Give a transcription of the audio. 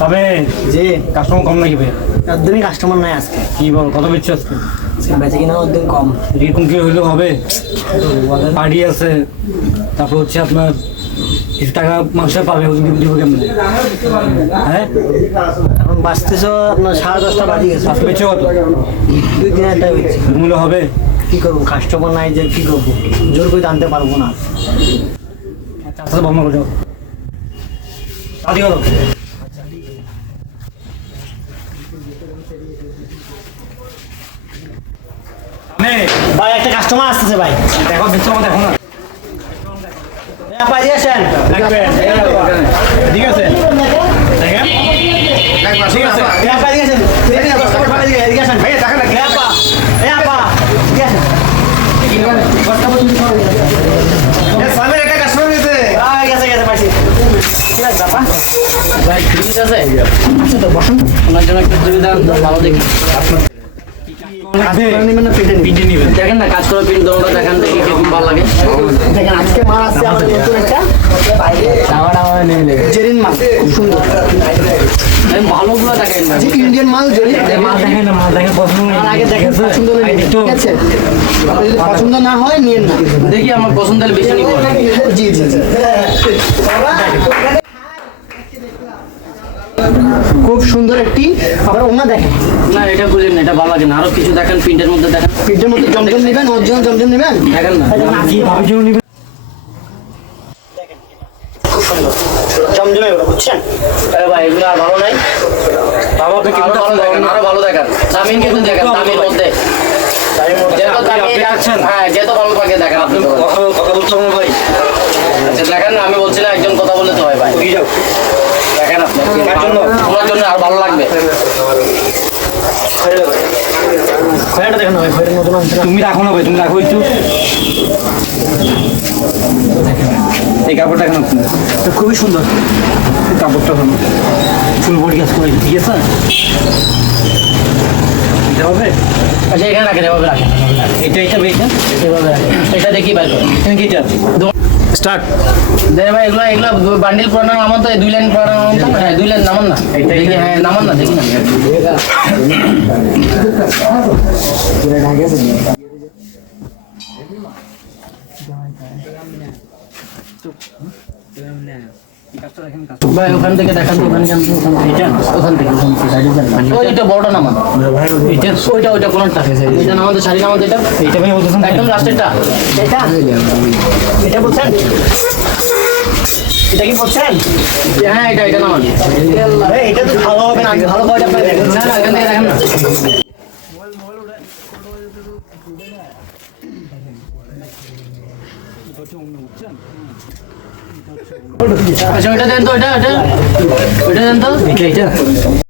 তবে যে কাস্টমার কম নাকি ভাই? একদমই কাস্টমার নাই আজকে। কি বল, কত বেচছো আজকে? বেঁচে কিনা একদম কম। এরকম কি হইলেও হবে? পার্টি আছে, তারপর হচ্ছে আপনার কিছু টাকা মাংস পাবে, দিব কেমন? হ্যাঁ, এখন বাঁচতেছো আপনার 10:30টা বাজে গেছে। আজকে বেচছো কত? 2-3 হয়েছে। মূল্য হবে? কি করবো, কাস্টমার নাই যে কি করবো, জোর করে আনতে পারবো না। আচ্ছা বন্ধ করে যাও। আদি হলো ভাই একটা কাস্টমার আসতেছে ভাই। দেখো বেচছো আমার, দেখো না। আপা দিয়ে আসেন। ঠিক আছে, দেখেন ঠিক আছে। আপা দিয়ে আসেন। এদিকে আসেন। ভাই দেখেন না, আপা আপা দিয়ে আসেন। সামনে একটা কাস্টমার গেছে। গেছে গেছে পাইছি। ঠিক আছে আপা। ভাই ঠিক আছে আচ্ছা তো বসুন, ওনার জন্য একটা সুবিধা ভালো দেখি। পিঠে নিবেন। দেখেন না কাজ করে প্রিন্ট দোনোটা দেখান দেখি কিরকম ভালো লাগে। দেখেন আজকে মাল আসছে আমাদের নতুন একটা জেরিন মাল, খুব সুন্দর। আমি ভালোগুলো দেখাই না, যে ইন্ডিয়ান মাল জেরিন মাল দেখেন না, মাল দেখেন পছন্দ আর আগে দেখেন পছন্দ হলে নিন, ঠিক আছে? আপনার যদি পছন্দ না হয় নিয়েন না। দেখি আমার পছন্দ হলে বেশি নিব। জি জি জি। খুব সুন্দর একটি, আবার ওনা দেখেন। না এটা বুঝেন না, এটা ভালো লাগে না, আরো কিছু দেখেন প্রিন্টের মধ্যে দেখেন। পিঠের মধ্যে জমজম নেবেন, অরিজিনাল জমজম নেবেন। দেখেন না কি ভাবে জন্য নিবেন? খুব সুন্দর জমজমে এগুলো, বুঝছেন? আরে ভাই এগুলো আর ভালো নাই, বাবা আপনি আরো ভালো দেখেন, আরো ভালো দেখেন। দামিন কিন্তু দেখেন, দামির মধ্যে যেহেতু দামি হ্যাঁ যেহেতু ভালো থাকে দেখেন। আপনি কথা বলছো না ভাই? আচ্ছা দেখেন না, আমি বলছি না একজন কথা বলে তো হয় ভাই। কি যাও দেখেন আপনি কার জন্য? ওনার জন্য আর ভালো লাগবে। খয়াটা দেখেন না ভাই, খয়ের নতুন আনছে না। তুমি রাখো না ভাই, তুমি রাখো একটু। এই কাপড়টা কেন? এটা খুবই সুন্দর। কাপড়টা কেন? ফুল বডি কাজ করে, ঠিক আছে? এটা হবে? আচ্ছা এখানে রাখেন, এভাবে রাখেন, এটা বেচা এভাবে রাখেন। এটা দেখি বাইর করেন। এখানে কি এটা? স্টার্ট। দে ভাই এগুলো এগুলো বান্ডিল পুরানো নামান তো, 2 লাইন পুরানো নামান তো। হ্যাঁ 2 লাইন নামান না, দেখি হ্যাঁ নামান না, দেখি না। ভাই ওখান থেকে দেখান তো, ওখানে যান তো, ওখান থেকে ওইটা বড়টা নামান, ওইটা কোনটা? এটা নামাতে শাড়ি নামাতে, এটা এইটা ভাই বলতেছেন একদম লাস্টেরটা। এটা এটা বলছেন? এটা কি বলছেন? হ্যাঁ এটা নামান। এটা তো ভালো হবে না, ভালো করে আপনারা দেখেন। না না এখান থেকে দেখেন না। আচ্ছা ওইটা দেন তো, ওইটা দেন তো। এটা